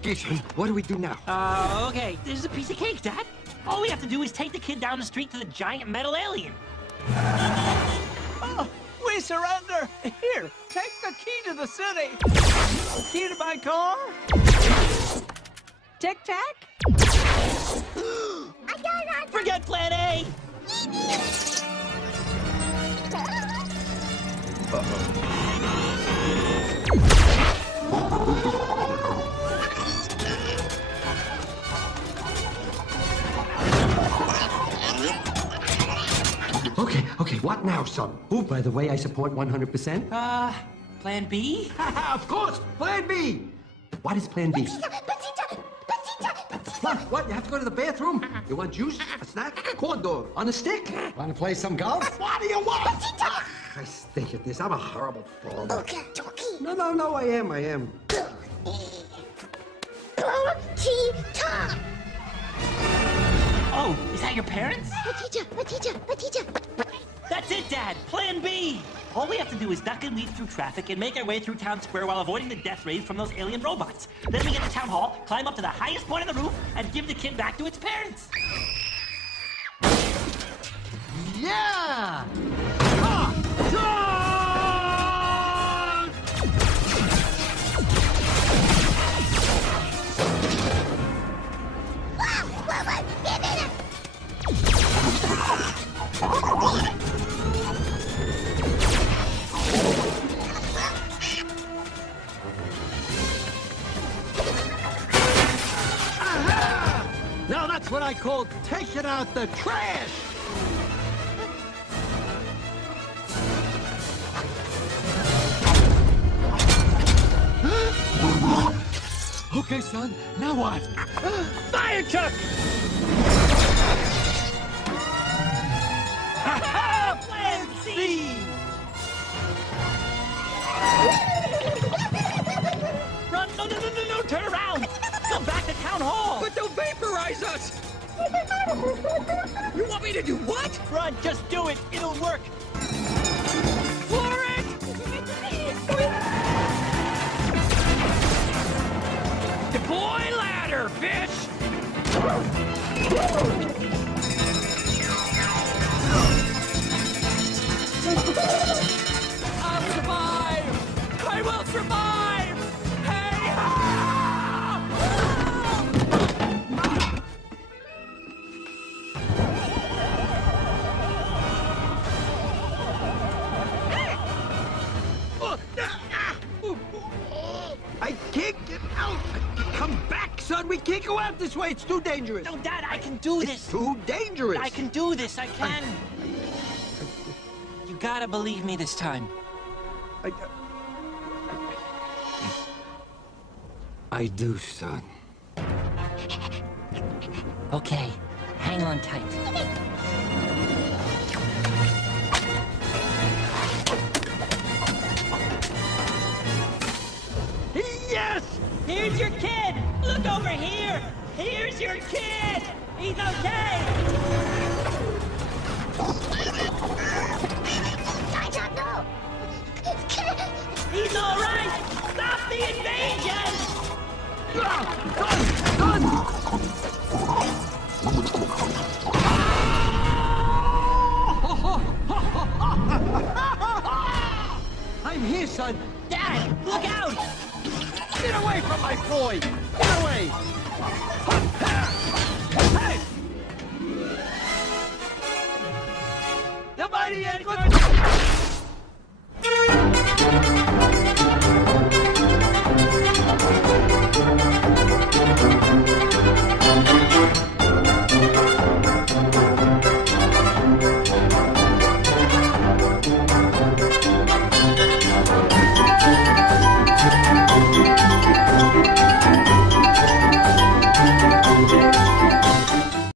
Okay, son, what do we do now? Okay, there's a piece of cake, Dad. All we have to do is take the kid down the street to the giant metal alien. Oh, we surrender. Here, take the key to the city. Key to my car. Tic-tac. Forget Plan A. Okay, what now, son? Oh, by the way, I support 100%. Plan B? Of course, Plan B. What is Plan B? What? You have to go to the bathroom? You want juice? A snack? Corn dog? On a stick? Want to play some golf? What do you want? I stink at this. I'm a horrible father. No, I am. Oh, is that your parents? That's it, Dad. Plan B. All we have to do is duck and weave through traffic and make our way through town square while avoiding the death rays from those alien robots. Then we get to town hall, climb up to the highest point of the roof, and give the kid back to its parents. Yeah! Now that's what I call taking out the trash! Okay, son, now what? Fire truck! Plan C! Run! No, turn around! Go back to town hall! But don't vaporize us. You want me to do what? Run, just do it! It'll work! For it! Deploy ladder, fish! I'll survive! I will survive! Hey-ha! I can't get out! Come back, son! We can't go out this way! It's too dangerous! No, Dad, I can do this! It's too dangerous! I can do this, I can! You gotta believe me this time. I do, son. Okay, hang on tight. Yes! Here's your kid! Look over here! Here's your kid! He's okay! He's all right! Stop the invasion! I'm here, son! Dad, look out! Get away from my boy! Get away! Hey! The mighty Edward!